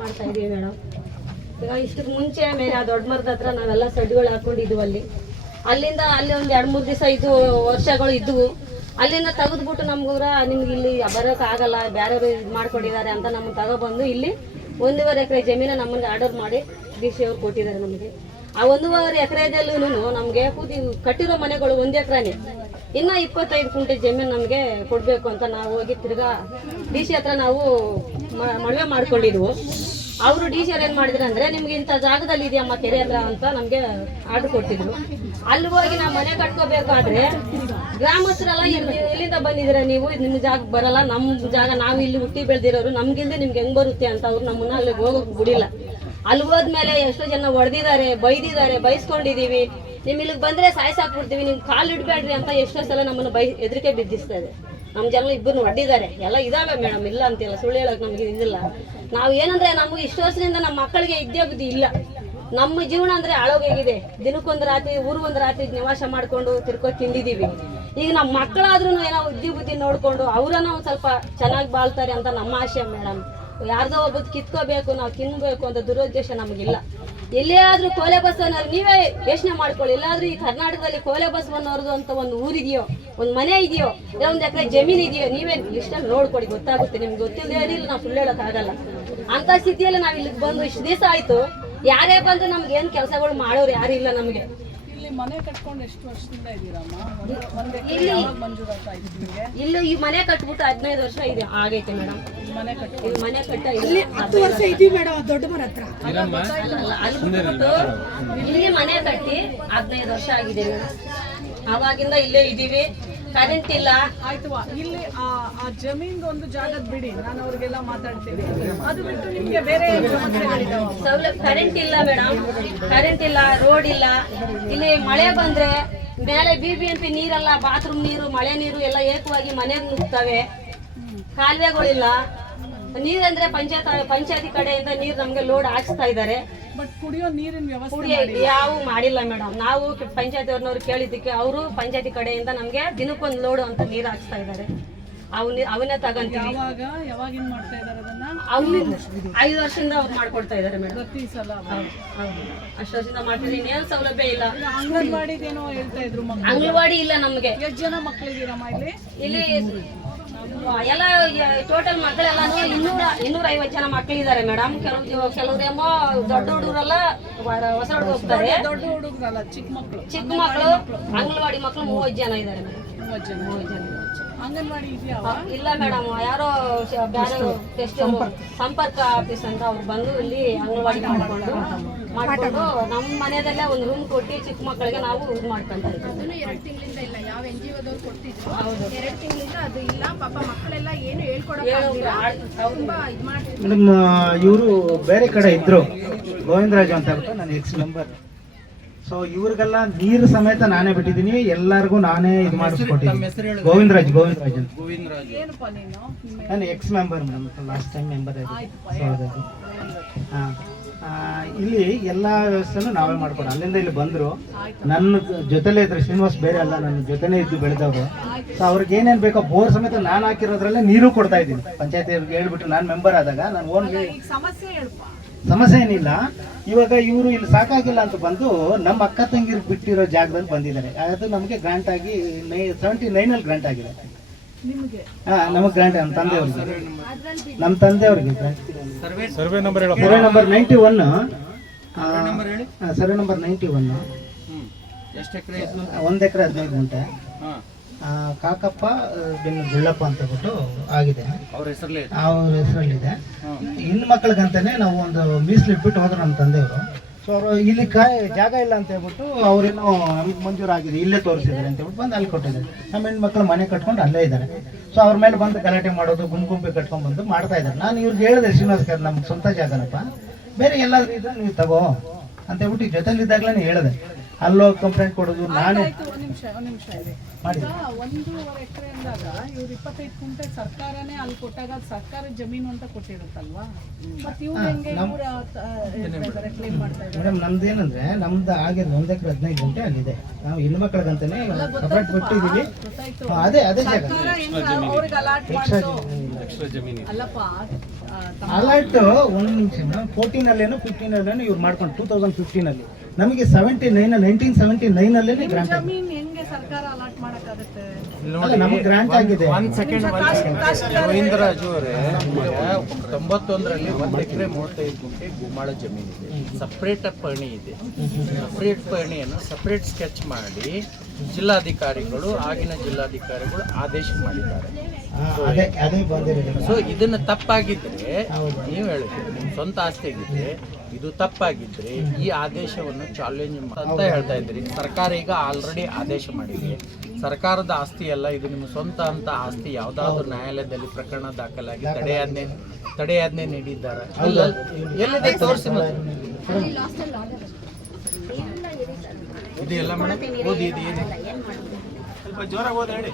ಮಾಡ್ತಾ ಇದೀವಿ ಮೇಡಮ್. ಈಗ ಇಷ್ಟಕ್ಕೆ ಮುಂಚೆ ಮೇಲೆ ಆ ದೊಡ್ಡ ಮರದ ಹತ್ರ ನಾವೆಲ್ಲ ಸಡ್ಗಳು ಹಾಕೊಂಡಿದ್ವು. ಅಲ್ಲಿಂದ ಅಲ್ಲಿ ಒಂದು 2-3 ದಿವಸ ಇದು ವರ್ಷಗಳು ಇದ್ವು. ಅಲ್ಲಿಂದ ತೆಗೆದ್ಬಿಟ್ಟು ನಮ್ಗೂರ ನಿಮ್ಗೆ ಇಲ್ಲಿ ಬರೋಕ್ಕಾಗಲ್ಲ, ಬೇರೆಯವರು ಇದು ಮಾಡ್ಕೊಂಡಿದ್ದಾರೆ ಅಂತ ನಮ್ಮನ್ನು ತಗೊಬಂದು ಇಲ್ಲಿ 1.5 ಎಕರೆ ಜಮೀನ ನಮ್ಮನ್ನು ಆರ್ಡರ್ ಮಾಡಿ DC ಅವ್ರು ಕೊಟ್ಟಿದ್ದಾರೆ ನಮಗೆ. ಆ 1.5 ಎಕರೆದಲ್ಲೂ ನಮಗೆ ಕಟ್ಟಿರೋ ಮನೆಗಳು 1 ಎಕರೆನೇ, ಇನ್ನು 25 ಗುಂಟೆ ಜಮೀನು ನಮಗೆ ಕೊಡಬೇಕು ಅಂತ ನಾವು ಹೋಗಿ ತಿರ್ಗಾ DC ಹತ್ರ ನಾವು ಮನವಿ ಮಾಡ್ಕೊಂಡಿದ್ವು. ಅವರು DC ಅವ್ರು ಏನು ಮಾಡಿದ್ರು ಅಂದರೆ, ನಿಮ್ಗೆ ಇಂಥ ಜಾಗದಲ್ಲಿ ಇದೆಯಮ್ಮ ಕೆರೆ ಹತ್ರ ಅಂತ ನಮಗೆ ಆರ್ಡರ್ ಕೊಟ್ಟಿದ್ರು. ಅಲ್ಲಿ ಹೋಗಿ ನಾವು ಮನೆ ಕಟ್ಕೋಬೇಕಾದ್ರೆ ಗ್ರಾಮಸ್ಥರೆಲ್ಲ ಎಲ್ಲಿಂದ ಬಂದಿದ್ದೀರಾ ನೀವು, ನಿಮ್ಮ ಜಾಗಕ್ಕೆ ಬರಲ್ಲ, ನಮ್ಮ ಜಾಗ ನಾವು ಇಲ್ಲಿ ಹುಟ್ಟಿ ಬೆಳೆದಿರೋರು, ನಮ್ಗಿಂದ ನಿಮ್ಗೆ ಹೆಂಗೆ ಬರುತ್ತೆ ಅಂತ ಅವ್ರು ನಮ್ಮನ್ನ ಅಲ್ಲಿ ಹೋಗೋಕೆ ಬಿಡಿಲ್ಲ. ಅಲ್ಲಿ ಹೋದ್ಮೇಲೆ ಎಷ್ಟೋ ಜನ ಹೊಡೆದಿದ್ದಾರೆ, ಬೈದಿದ್ದಾರೆ, ಬೈಸ್ಕೊಂಡಿದ್ದೀವಿ, ನಿಮ್ ಇಲ್ಲಿಗೆ ಬಂದರೆ ಸಾಯಿಸಾಕ್ಬಿಡ್ತೀವಿ, ನೀವು ಕಾಲು ಇಡಬೇಡ್ರಿ ಅಂತ ಎಷ್ಟೋ ಸಲ ನಮ್ಮನ್ನು ಹೆದರಿಕೆ ಬಿದ್ದಿಸ್ತಾ ಇದೆ. ನಮ್ಮ ಜನ ಇಬ್ಬರು ಹೊಡೆದಿದ್ದಾರೆ, ಎಲ್ಲ ಇದಾವೆ ಮೇಡಮ್, ಇಲ್ಲ ಅಂತಿಲ್ಲ, ಸುಳ್ಳು ಹೇಳೋಕೆ ನಮಗೆ ಇದಿಲ್ಲ. ನಾವು ಏನಂದರೆ ನಮಗೆ ಇಷ್ಟು ವರ್ಷದಿಂದ ನಮ್ಮ ಮಕ್ಕಳಿಗೆ ಇದ್ದೇ ಬುದ್ಧಿ ಇಲ್ಲ. ನಮ್ಮ ಜೀವನ ಅಂದರೆ ಹಾಳೋಗಿದೆ. ದಿನಕ್ಕೊಂದು ರಾತ್ರಿ ಊರಿಗೊಂದು ರಾತ್ರಿ ನಿವಾಸ ಮಾಡಿಕೊಂಡು ತಿರ್ಕೊಂಡು ತಿಂದಿದ್ದೀವಿ. ಈಗ ನಮ್ಮ ಮಕ್ಕಳಾದ್ರೂ ಏನೋ ಬುದ್ಧಿ ನೋಡಿಕೊಂಡು ಅವರನ್ನ ಒಂದು ಸ್ವಲ್ಪ ಚೆನ್ನಾಗಿ ಬಾಳ್ತಾರೆ ಅಂತ ನಮ್ಮ ಆಶೆ ಮೇಡಮ್. ಯಾರ್ದೋ ಒಬ್ಬದು ಕಿತ್ಕೋಬೇಕು, ನಾವು ತಿನ್ನಬೇಕು ಅಂತ ದುರುದ್ದೇಶ ನಮಗಿಲ್ಲ. ಎಲ್ಲಿಯಾದ್ರೂ ಕೋಲೆ ಬಸವನವ್ರು ನೀವೇ ಯೋಚನೆ ಮಾಡ್ಕೊಳ್ಳಿ, ಎಲ್ಲಾದ್ರೂ ಈ ಕರ್ನಾಟಕದಲ್ಲಿ ಕೋಲೆ ಬಸವನವ್ರದ್ದು ಅಂತ ಒಂದು ಊರಿದೆಯೋ, ಒಂದು ಮನೆ ಇದೆಯೋ, ಇಲ್ಲ 1 ಎಕರೆ ಜಮೀನು ಇದೆಯೋ, ನೀವೇ ಇಷ್ಟಲ್ಲಿ ನೋಡ್ಕೊಡಿ, ಗೊತ್ತಾಗುತ್ತೆ. ನಿಮ್ಗೆ ಗೊತ್ತಿಲ್ಲದೆ ನಾವು ಸುಳ್ಳು ಹೇಳೋಕ್ಕಾಗಲ್ಲ. ಅಂತ ಸ್ಥಿತಿಯಲ್ಲಿ ನಾವು ಇಲ್ಲಿಗೆ ಬಂದು ಇಷ್ಟು ದಿವಸ ಆಯ್ತು, ಯಾರೇ ಬಂದು ನಮ್ಗೆ ಏನು ಕೆಲಸಗಳು ಮಾಡೋರು ಯಾರು ಇಲ್ಲ ನಮಗೆ. ಮನೆ ಕಟ್ಕೊಂಡು ಎಷ್ಟು ವರ್ಷದಿಂದ ಇದ್ದೀರಮ್ಮ? ಇಲ್ಲಿ ಈ ಮನೆ ಕಟ್ಬಿಟ್ಟು 15 ವರ್ಷ ಇದೆ ಆಗೈತೆ ಮೇಡಮ್. ಮನೆ ಕಟ್ಟ ಮನೆ ಕಟ್ಟ 10 ವರ್ಷ ಇದೀವಿ ಮೇಡಮ್. ದೊಡ್ಡ ಮರ ಹತ್ರ ಇಲ್ಲಿ ಮನೆ ಕಟ್ಟಿ 15 ವರ್ಷ ಆಗಿದೆ ಮೇಡಮ್. ಅವಾಗಿಂದ ಇಲ್ಲೇ ಇದೀವಿ. ಕರೆಂಟ್ ಇಲ್ಲ. ಆಯ್ತವಾ, ಇಲ್ಲಿ ಆ ಜಮೀನ್ದು ಒಂದು ಜಾಗದ ಬಿಡಿ, ನಾನು ಅವ್ರಿಗೆಲ್ಲ ಮಾತಾಡ್ತೀನಿ. ಅದು ಬಿಟ್ಟು ನಿಮ್ಗೆ ಬೇರೆ ಸೌಲಭ್ಯ ಕರೆಂಟ್ ಇಲ್ಲ ಮೇಡಮ್, ಕರೆಂಟ್ ಇಲ್ಲ, ರೋಡ್ ಇಲ್ಲ. ಇಲ್ಲಿ ಮಳೆ ಬಂದ್ರೆ ಮೇಲೆ BBMP ನೀರೆಲ್ಲ, ಬಾತ್ರೂಮ್ ನೀರು, ಮಳೆ ನೀರು ಎಲ್ಲ ಏಕವಾಗಿ ಮನೆಗೆ ನುಗ್ತವೆ. ಕಾಲುವೆಗಳಿಲ್ಲ. ನೀರಂದ್ರೆ ಪಂಚಾಯತಿ ಕಡೆಯಿಂದ ನೀರು ನಮ್ಗೆ ಲೋಡ್ ಹಾಕ್ಸ್ತಾ ಇದ್ದಾರೆ. ಬಟ್ ಕುಡಿಯೋ ನೀರಿನ ವ್ಯವಸ್ಥೆ ಯಾವ ಮಾಡಿಲ್ಲ ಮೇಡಮ್. ನಾವು ಪಂಚಾಯತಿ ಅವ್ರನ್ನವ್ರು ಕೇಳಿದ್ದಕ್ಕೆ ಅವರು ಪಂಚಾಯತಿ ಕಡೆಯಿಂದ ನಮ್ಗೆ ದಿನಕ್ಕೊಂದು ಲೋಡು ಅಂತ ನೀರು ಹಾಕ್ಸ್ತಾ ಇದ್ದಾರೆ. ಅವನ್ನೇ ತಗೊಂತೀವಿ. ಯಾವಾಗಿಂದ ಮಾಡ್ತಾ ಇದ್ದಾರೆ ಅದನ್ನ? 5 ವರ್ಷದಿಂದ ಅವ್ರು ಮಾಡ್ಕೊಡ್ತಾ ಇದ್ದಾರೆ ಮೇಡಮ್. ಪ್ರತಿ ಸಲ ಅಷ್ಟು ವರ್ಷದಿಂದ ಮಾಡ್ತೀವಿ. ಇನ್ನೇನು ಸೌಲಭ್ಯ ಇಲ್ಲ. ಅಂಗನವಾಡಿದೇನೋ ಹೇಳ್ತಾ ಇದ್ರು, ಅಂಗನವಾಡಿ ಇಲ್ಲ ನಮ್ಗೆ. ಎಷ್ಟು ಜನ ಮಕ್ಕಳಿದ್ದೀರಮ್ಮ ಇಲ್ಲಿ? ಎಲ್ಲ ಟೋಟಲ್ ಮಕ್ಕಳೆಲ್ಲ 250 ಜನ ಮಕ್ಕಳಿದ್ದಾರೆ ಮೇಡಮ್. ಕೆಲವ್ರೇಮೋ ದೊಡ್ಡ ಹುಡುಗರೆಲ್ಲ ಹೊಸ ಹುಡುಗ ಹೋಗ್ತಾರೆ. ದೊಡ್ಡ ಹುಡುಗರಲ್ಲ, ಚಿಕ್ಕ ಮಕ್ಕಳು ಅಂಗನವಾಡಿ ಮಕ್ಕಳು 30 ಜನ ಇದ್ದಾರೆ ಮೇಡಮ್. 30 ಜನ. ಅಂಗನವಾಡಿ ಇದೆಯಾ? ಇಲ್ಲ ಮೇಡಮ್, ಯಾರೋ ಬೇರೆ ಸಂಪರ್ಕ ಆಫೀಸ್ ಅಂತ ಅವ್ರು ಬಂದು ಇಲ್ಲಿ ಅಂಗನವಾಡಿ ಮಾಡ್ಕೊಂಡು ನಮ್ಮ ಮನೆಯಲ್ಲೇ ಒಂದು ರೂಮ್ ಕೊಟ್ಟು ಚಿಕ್ಕ ಮಕ್ಕಳಿಗೆ ನಾವು ಇದು ಮಾಡ್ಕೊಂತ ಇದ್ದೀವಿ. 2 ತಿಂಗಳಿಂದ ಇಲ್ಲ, ಯಾವ NGOದವ್ರು ಕೊಟ್ಟಿದ್ರು. 2 ತಿಂಗಳಿಂದ ಅದು ಇಲ್ಲ. ಪಾಪ ಮಕ್ಕಳೆಲ್ಲ ಏನು ಮೇಡಮ್, ಇವರು ಬೇರೆ ಕಡೆ ಇದ್ರು, ಗೋವಿಂದರಾಜು ಅಂತ ಹೇಳ್ಬಿಟ್ಟು ನನ್ನ ಎಕ್ಸ್ ಮೆಂಬರ್. ಸೊ ಇವ್ರಿಗೆಲ್ಲ ನೀರು ಸಮೇತ ನಾನೇ ಬಿಟ್ಟಿದ್ದೀನಿ, ಎಲ್ಲರಿಗೂ ನಾನೇ ಇದು ಮಾಡಿಸ್ಕೊಟ್ಟಿದ್ದೀನಿ. ಗೋವಿಂದರಾಜ್ ಅಂತ. ನಾನು X member madam, last time member ಆಗಿದೆ. ಹಾಂ, ಇಲ್ಲಿ ಎಲ್ಲ ವ್ಯವಸ್ಥೆನೂ ನಾವೇ ಮಾಡ್ಕೊಡು. ಅಲ್ಲಿಂದ ಇಲ್ಲಿ ಬಂದರು, ನನ್ನ ಜೊತೆಲೇ ಇದ್ರು. ಶ್ರೀನಿವಾಸ್ ಬೇರೆ ಅಲ್ಲ, ನನ್ನ ಜೊತೆನೇ ಇದ್ದು ಬೆಳೆದವರು. ಸೊ ಅವ್ರಿಗೆ ಏನೇನು ಬೇಕೋ ಬೋರ್ ಸಮೇತ ನಾನು ಹಾಕಿರೋದ್ರಲ್ಲೇ ನೀರು ಕೊಡ್ತಾ ಇದ್ದೀನಿ. ಪಂಚಾಯತಿ ಅವ್ರಿಗೆ ಹೇಳ್ಬಿಟ್ಟು ನಾನು ಮೆಂಬರ್ ಆದಾಗ ನಾನು ಓನ್ ಸಮಸ್ಯೆ ಏನಿಲ್ಲ. ಇವಾಗ ಇವರು ಇಲ್ಲಿ ಸಾಕಾಗಿಲ್ಲ ಅಂತ ಬಂದು ನಮ್ಮ ಅಕ್ಕ ತಂಗಿರು ಬಿಟ್ಟಿರೋ ಜಾಗದಲ್ಲಿ ಬಂದಿದ್ದಾರೆ. ಅದು ನಮಗೆ ಗ್ರಾಂಟ್ ಆಗಿ 79 ಗ್ರಾಂಟ್ ಆಗಿದೆ. ನಮಗೆ ಗ್ರಾಂಟ್ ನಮ್ಮ ತಂದೆಯವ್ರಿಗೆ ಸರ್ವೆ ನಂಬರ್ 91. Survey number 91. 1 ಎಕರೆ 15 ಗುಂಟೆ. ಕಾಕಪ್ಪ ಗುಳ್ಳಪ್ಪ ಅಂತ ಹೇಳ್ಬಿಟ್ಟು ಆಗಿದೆ, ಅವ್ರ ಹೆಸರಲ್ಲಿದೆ. ಹೆಣ್ಣು ಮಕ್ಕಳಿಗಂತಾನೆ ನಾವು ಒಂದು ಮೀಸಲಿಟ್ಬಿಟ್ಟು ಹೋದ್ರು ನಮ್ಮ ತಂದೆಯವರು. ಸೊ ಅವರು ಇಲ್ಲಿ ಜಾಗ ಇಲ್ಲ ಅಂತ ಹೇಳ್ಬಿಟ್ಟು ಅವ್ರೇನೋ ನಮಗೆ ಮಂಜೂರಾಗಿದೆ, ಇಲ್ಲೇ ತೋರಿಸಿದ್ದಾರೆ ಅಂತ ಹೇಳ್ಬಿಟ್ಟು ಬಂದು ಅಲ್ಲಿ ಕೊಟ್ಟಿದ್ದಾರೆ. ನಮ್ಮ ಹೆಣ್ಮಕ್ಳು ಮನೆ ಕಟ್ಕೊಂಡು ಅಲ್ಲೇ ಇದ್ದಾರೆ. ಸೊ ಅವ್ರ ಮೇಲೆ ಬಂದು ಗಲಾಟೆ ಮಾಡೋದು, ಗುಂಪಿ ಕಟ್ಕೊಂಡು ಬಂದು ಮಾಡ್ತಾ ಇದ್ದಾರೆ. ನಾನು ಇವ್ರಿಗೆ ಹೇಳಿದೆ, ಶ್ರೀನಿವಾಸ್ ಕರ್ ನಮ್ಗೆ ಸ್ವಂತ ಜಾಗನಪ್ಪ, ಬೇರೆ ಎಲ್ಲಾದ್ರೂ ಇದ್ರೆ ನೀವು ತಗೋ ಅಂತ ಹೇಳ್ಬಿಟ್ಟು ಜೊತೆಲಿದ್ದಾಗಲೇ ಹೇಳಿದೆ. ಅಲ್ಲೋ ಕಂಪ್ಲೇಂಟ್ ಕೊಡೋದು ನಾನೇ ಮಾಡಿ. 1.5 ಎಕರೆ ಅಂದಾಗ ಇವ್ರು 25 ಗುಂಟೆ ಸರ್ಕಾರನೇ ಅಲ್ಲಿ ಕೊಟ್ಟಾಗ ಸರ್ಕಾರ ಜಮೀನು ಅಂತ ಕೊಟ್ಟಿರುತ್ತಲ್ವಾ? ಮತ್ತೆ ಇವ್ರು ಹೆಂಗೆ ಕ್ಲೇಮ್ ಮಾಡ್ತಾ ಇದ್ದಾರೆ? ಮೇಡಮ್, ನಮ್ದೇನಂದ್ರೆ ನಮ್ದು ಆಗಿರೋದು 1 ಎಕರೆ 15 ಗುಂಟೆ ಅಲ್ಲಿದೆ. ನಾವು ಹೆಣ್ಣು ಮಕ್ಕಳಿಗಂತಾನೆ ಸಪರೇಟ್ ಬಿಟ್ಟಿದ್ದೀವಿ. ಅದೇ ಜಾಗ ಅವ್ರಿಗೆ ಅಲಾಟ್ ಮಾಡಿಸೋ ಅಲ್ಲಪ್ಪ ಅಲರ್ಟ್ ಒಂದು ನಿಮಿಷ ಮೇಡಮ್ 14 ಅಲ್ಲೇನೋ 15 ಅಲ್ಲೇನೋ ಇವ್ರು ಮಾಡ್ಕೊಂಡು 2015 ಅಲ್ಲಿ ನಮಗೆ 1979 ಅಲ್ಲೇನೆ ಗ್ರಾಂಟ್ ಆಗಿದೆ. ಜಮೀನ್ ಹೆಂಗೆ ಸರ್ಕಾರ ಅಲಾಟ್ ಮಾಡಕ್ಕಾಗತ್ತೆ? ಅಲ್ಲ, ನಮಗೆ ಗ್ರಾಂಟ್ ಆಗಿದೆ. ಒಂದ್ ಸೆಕೆಂಡ್ ಗೋವಿಂದರಾಜು ಅವರೇ, 91ರಲ್ಲಿ 1 ಎಕರೆ 35 ಗುಂಟೆ ಗೋಮಾಳ ಜಮೀನಿದೆ, ಸಪ್ರೇಟ್ ಪಹಣಿ ಇದೆ. ಸಪ್ರೇಟ್ ಪಹಣಿಯನ್ನು ಸಪ್ರೇಟ್ ಸ್ಕೆಚ್ ಮಾಡಿ ಜಿಲ್ಲಾಧಿಕಾರಿಗಳು, ಆಗಿನ ಜಿಲ್ಲಾಧಿಕಾರಿಗಳು ಆದೇಶ ಮಾಡಿದ್ದಾರೆ. ಅದೇ ಬಂದಿರೋದು. ಸೊ ಇದನ್ನ ತಪ್ಪಾಗಿದ್ರೆ ನೀವು ಹೇಳಿದ್ರಿ, ನಿಮ್ ಸ್ವಂತ ಆಸ್ತಿ ಆಗಿದ್ರೆ ಇದು ತಪ್ಪಾಗಿದ್ರೆ ಈ ಆದೇಶವನ್ನು ಚಾಲೆಂಜ್ ಅಂತ ಹೇಳ್ತಾ ಇದ್ರಿ. ಸರ್ಕಾರ ಈಗ ಆಲ್ರೆಡಿ ಆದೇಶ ಮಾಡಿದೆ, ಸರ್ಕಾರದ ಆಸ್ತಿ ಅಲ್ಲ ಇದು, ನಿಮ್ಮ ಸ್ವಂತ ಅಂತ ಆಸ್ತಿ. ಯಾವುದಾದ್ರೂ ನ್ಯಾಯಾಲಯದಲ್ಲಿ ಪ್ರಕರಣ ದಾಖಲಾಗಿ ತಡೆಯಾಜ್ಞೆ ನೀಡಿದ್ದಾರೆ, ಎಲ್ಲಿದೆ ತೋರಿಸಿ. ಇದು ಎಲ್ಲ ಮೇಡಮ್ ಓದಿ, ಇದು ಏನಿದೆ ಸ್ವಲ್ಪ ಜೋರಾಗಿ ಓದಿ ಹೇಳಿ.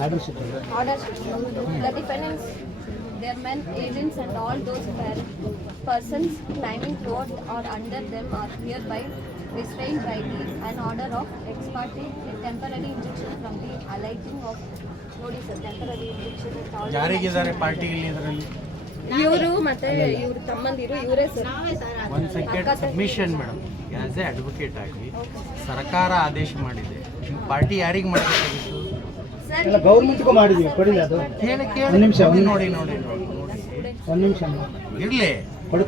Orders. The defendants, their men, agents, and all those persons claiming toward or under them are hereby restrained by an order of ex parte temporary injunction from the alleging of notice temporary injunction. ಯಾರಿಗಿದ್ದಾರೆ party ಇಲ್ಲಿ ಇದರಲ್ಲಿ? ಇವರು ಮತ್ತೆ ಇವರು ತಮ್ಮಂದಿರು ಇವರೇ sir. ಒಂದು second submission madam, as a advocate ಆಗಿ ಸರ್ಕಾರ ಆದೇಶ ಮಾಡಿದೆ, ನೀವು ಪಾರ್ಟಿ ಯಾರಿಗೆ ಮಾಡಬೇಕಾಗಿತ್ತು? ಎಲ್ಲ ಗೌರ್ಮೆಂಟ್ಗೂ ಮಾಡಿದ್ವಿ, ಕೊಡಿಲ್ಲ ಅದು. ಒಂದು ನಿಮಿಷ ನೋಡಿ ಒಂದು ನಿಮಿಷ ಇರ್ಲಿ. ಕೊಡಿ.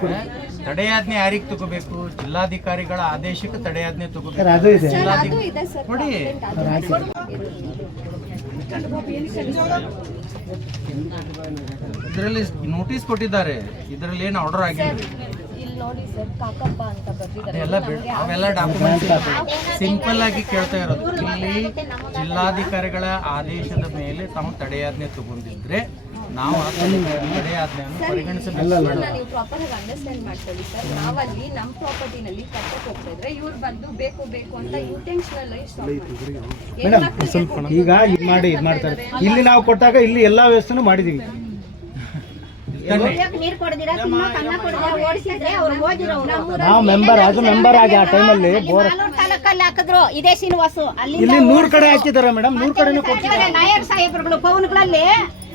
ತಡೆಯಾಜ್ಞೆ ಯಾರಿಗೆ ತಗೋಬೇಕು? ಜಿಲ್ಲಾಧಿಕಾರಿಗಳ ಆದೇಶಕ್ಕೆ ತಡೆಯಾಜ್ಞೆ ತಗೋಬೇಕು. ಅದು ಇದೆ. ಅದು ಇದೆ ಸರ್. ನೋಡಿ ಇದರಲ್ಲಿ ನೋಟಿಸ್ ಕೊಟ್ಟಿದ್ದಾರೆ, ಇದರಲ್ಲಿ ಏನು ಆರ್ಡರ್ ಆಗಿಲ್ಲ. ಇಲ್ಲಿ ನೋಡಿ ಸರ್, ಕಾಕಪ್ಪ ಅಂತ ಬರ್ದಿದ್ದಾರೆ. ಅವೆಲ್ಲ ಡಾಕ್ಯುಮೆಂಟ್ಸ್ ಸಿಂಪಲ್ ಆಗಿ ಕೇಳ್ತಾ ಇರೋದು. ಇಲ್ಲಿ ಜಿಲ್ಲಾಧಿಕಾರಿಗಳ ಆದೇಶದ ಮೇಲೆ ತಾವು ತಡೆಯಾಜ್ಞೆ ತಗೊಂಡಿದ್ರೆ ನಾವು ಆ ತಡೆಯಾಜ್ಞೆಯನ್ನು ಪರಿಗಣಿಸಬೇಕು. ನೀವು ಪ್ರಾಪರ್ ಆಗಿ ಅಂಡರ್ಸ್ಟ್ಯಾಂಡ್ ಮಾಡ್ಕೊಳ್ಳಿ ಸರ್. ನಾವಲ್ಲಿ ನಮ್ಮ ಪ್ರಾಪರ್ಟಿನಲ್ಲಿ ಕಟ್ಟಕ್ಕೆ ಹೋಗ್ತಾ ಇದ್ರೆ ಇವ್ರು ಬಂದು ಬೇಕು ಅಂತ ಇಂಟೆನ್ಷನಲ್ ಮೇಡಮ್ ಈಗ ಇದು ಮಾಡ್ತಾರೆ. ಇಲ್ಲಿ ನಾವು ಕೊಟ್ಟಾಗ ಇಲ್ಲಿ ಎಲ್ಲಾ ವ್ಯವಸ್ಥೆನೂ ಮಾಡಿದೀವಿ. ನಾವು ಮೆಂಬರ್ ಆಗಿ ಆ ಟೈಮಲ್ಲಿ ಹಾಕಿದ್ರು ಇದೇ ಶ್ರೀನಿವಾಸು ಅಲ್ಲಿ ಇಲ್ಲಿ 100 ಕಡೆ ಹಾಕಿದ್ದಾರೆ ಮೇಡಮ್, 100 ಕಡೆನೂ ಕೊಟ್ಟಿದ್ದಾರೆ. ನಾಯಕ್ ಸಾಹೇಬ್ರುಗಳು ಫೋನ್ಗಳಲ್ಲಿ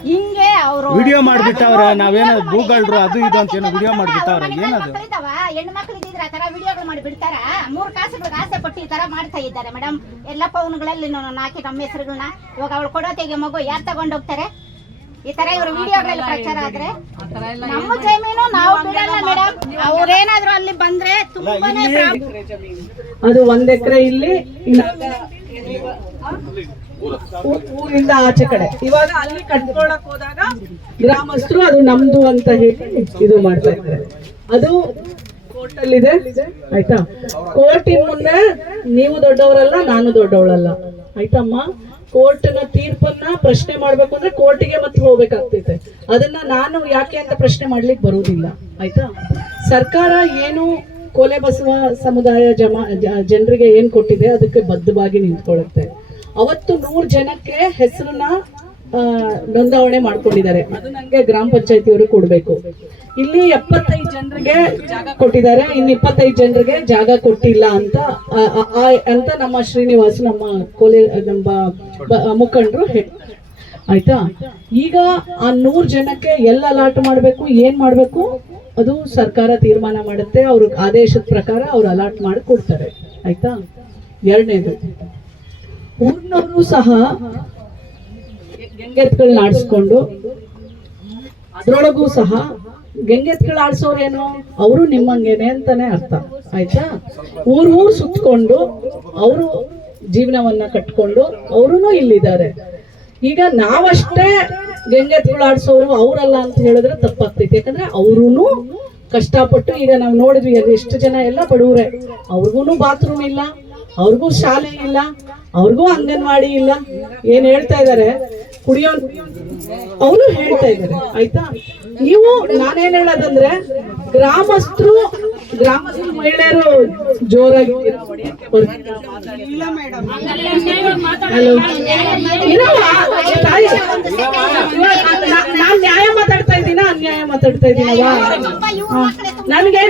ಹಿಂಗೆ ಅವರು ವಿಡಿಯೋ ಮಾಡಿಬಿಟ್ಟವ್ರ, ನಾವೇನೋ ಗೂಗಲ್ರು ಅದು ಇದು ಅಂತ ಏನೋ ವಿಡಿಯೋ ಮಾಡಿಬಿಟ್ಟವ್ರ. ಏನದು ಹೆಣ್ಣು ಮಕ್ಳು ಇದ್ರೆ ಆ ತರ ವಿಡಿಯೋಗಳು ಮಾಡಿ ಬಿಡ್ತಾರ. 3 ಕಾಸುಗಳಿಗೆ ಆಸೆ ಪಟ್ಟು ಈ ತರ ಮಾಡ್ತಾ ಇದ್ದಾರೆ ಮೇಡಮ್. ಎಲ್ಲ ಫೋನ್ಗಳಲ್ಲಿ ಹಾಕಿ ನಮ್ಮ ಹೆಸರುಗಳನ್ನ. ಇವಾಗ ಅವಳು ಕೊಡೋತೆಗೆ ಮಗು ಯಾರು ತಗೊಂಡೋಗ್ತಾರೆ? ಈ ತರ ಇವರು ವಿಡಿಯೋಗಳಲ್ಲಿ ಪ್ರಚಾರ ಆದ್ರೆ ನಮ್ಮ ಜಮೀನು ನಾವು ಬಿಡಲ್ಲ ಮೇಡಮ್. ಅವ್ರೇನಾದ್ರು ಅಲ್ಲಿ ಬಂದ್ರೆ ತುಂಬಾನೇ ಅದು 1 ಎಕರೆ ಇಲ್ಲಿ ಊರಿಂದ ಆಚೆ ಕಡೆ. ಇವಾಗ ಅಲ್ಲಿ ಕಟ್ಕೊಳಕ್ ಹೋದಾಗ ಗ್ರಾಮಸ್ಥರು ಅದು ನಮ್ದು ಅಂತ ಹೇಳಿ ಇದು ಮಾಡ್ತಾ ಇದ್ದಾರೆ. ಅದು ಕೋರ್ಟ್ ಅಲ್ಲಿ ಇದೆ, ಆಯ್ತಾ? ಕೋರ್ಟಿನ ಮುಂದೆ ನೀವು ದೊಡ್ಡವರಲ್ಲ, ನಾನು ದೊಡ್ಡವಳಲ್ಲ, ಆಯ್ತಮ್ಮ? ಕೋರ್ಟ್ನ ತೀರ್ಪನ್ನ ಪ್ರಶ್ನೆ ಮಾಡ್ಬೇಕು ಅಂದ್ರೆ ಕೋರ್ಟಿಗೆ ಮತ್ತೆ ಹೋಗ್ಬೇಕಾಗ್ತೈತೆ. ಅದನ್ನ ನಾನು ಯಾಕೆ ಅಂತ ಪ್ರಶ್ನೆ ಮಾಡ್ಲಿಕ್ಕೆ ಬರುವುದಿಲ್ಲ, ಆಯ್ತಾ? ಸರ್ಕಾರ ಏನು ಕೋಲೆ ಬಸವ ಸಮುದಾಯ ಜನರಿಗೆ ಏನ್ ಕೊಟ್ಟಿದೆ ಅದಕ್ಕೆ ಬದ್ಧವಾಗಿ ನಿಂತ್ಕೊಳ್ಳುತ್ತೆ. ಅವತ್ತು 100 ಜನಕ್ಕೆ ಹೆಸರನ್ನ ನೋಂದಾವಣೆ ಮಾಡ್ಕೊಂಡಿದ್ದಾರೆ. ಅದು ನಂಗೆ ಗ್ರಾಮ ಪಂಚಾಯತಿಯವರು ಕೊಡ್ಬೇಕು. ಇಲ್ಲಿ 75 ಜನರಿಗೆ ಜಾಗ ಕೊಟ್ಟಿದ್ದಾರೆ, ಇನ್ನು 25 ಜನರಿಗೆ ಜಾಗ ಕೊಟ್ಟಿಲ್ಲ ಅಂತ ನಮ್ಮ ಶ್ರೀನಿವಾಸ್, ನಮ್ಮ ನಮ್ಮ ಮುಖಂಡರು ಆಯ್ತಾ? ಈಗ ಆ 100 ಜನಕ್ಕೆ ಎಲ್ಲ ಅಲಾಟ್ ಮಾಡ್ಬೇಕು, ಏನ್ ಮಾಡ್ಬೇಕು ಅದು ಸರ್ಕಾರ ತೀರ್ಮಾನ ಮಾಡುತ್ತೆ. ಅವ್ರ ಆದೇಶದ ಪ್ರಕಾರ ಅವ್ರು ಅಲಾಟ್ ಮಾಡಿ ಕೊಡ್ತಾರೆ, ಆಯ್ತಾ? 2ನೇದು, ಊರಿನವರು ಸಹ ಗೆಂಗೆತ್ಗಳನ್ನ ಆಡಿಸ್ಕೊಂಡು ಅದ್ರೊಳಗೂ ಸಹ ಗೆಂಗೆತ್ಗಳು ಆಡ್ಸೋರೇನು ಅವರು ನಿಮ್ಮಂಗೇನೆ ಅಂತಾನೆ ಅರ್ಥ, ಆಯ್ತಾ? ಊರು ಸುತ್ಕೊಂಡು ಅವರು ಜೀವನವನ್ನ ಕಟ್ಕೊಂಡು ಅವರು ಇಲ್ಲಿದ್ದಾರೆ. ಈಗ ನಾವಷ್ಟೇ ಗೆಂಗೆತ್ಗಳು ಆಡ್ಸೋರು ಅವರಲ್ಲ ಅಂತ ಹೇಳಿದ್ರೆ ತಪ್ಪಾಗ್ತೈತಿ. ಯಾಕಂದ್ರೆ ಅವ್ರೂ ಕಷ್ಟಪಟ್ಟು, ಈಗ ನಾವು ನೋಡಿದ್ವಿ ಎಷ್ಟು ಜನ ಎಲ್ಲ ಬಡವ್ರೆ, ಅವ್ರಿಗೂ ಬಾತ್ರೂಮ್ ಇಲ್ಲ, ಅವ್ರಿಗೂ ಶಾಲೆ ಇಲ್ಲ, ಅವ್ರಿಗೂ ಅಂಗನವಾಡಿ ಇಲ್ಲ. ಏನ್ ಹೇಳ್ತಾ ಇದಾರೆ, ಕುಡಿಯೋ ಅವರು ಹೇಳ್ತಾ ಇದ್ದಾರೆ, ಆಯ್ತಾ? ನೀವು ನಾನೇನ್ ಹೇಳೋದಂದ್ರೆ ಗ್ರಾಮಸ್ಥರು ಮಹಿಳೆಯರು ಜೋರಾಗಿ ನಾನ್ ನ್ಯಾಯ ಮಾತಾಡ್ತಾ ಇದ್ದೀನ ಅನ್ಯಾಯ ಮಾತಾಡ್ತಾ ಇದ್ದೀನವಾ? ನನ್ಗೆ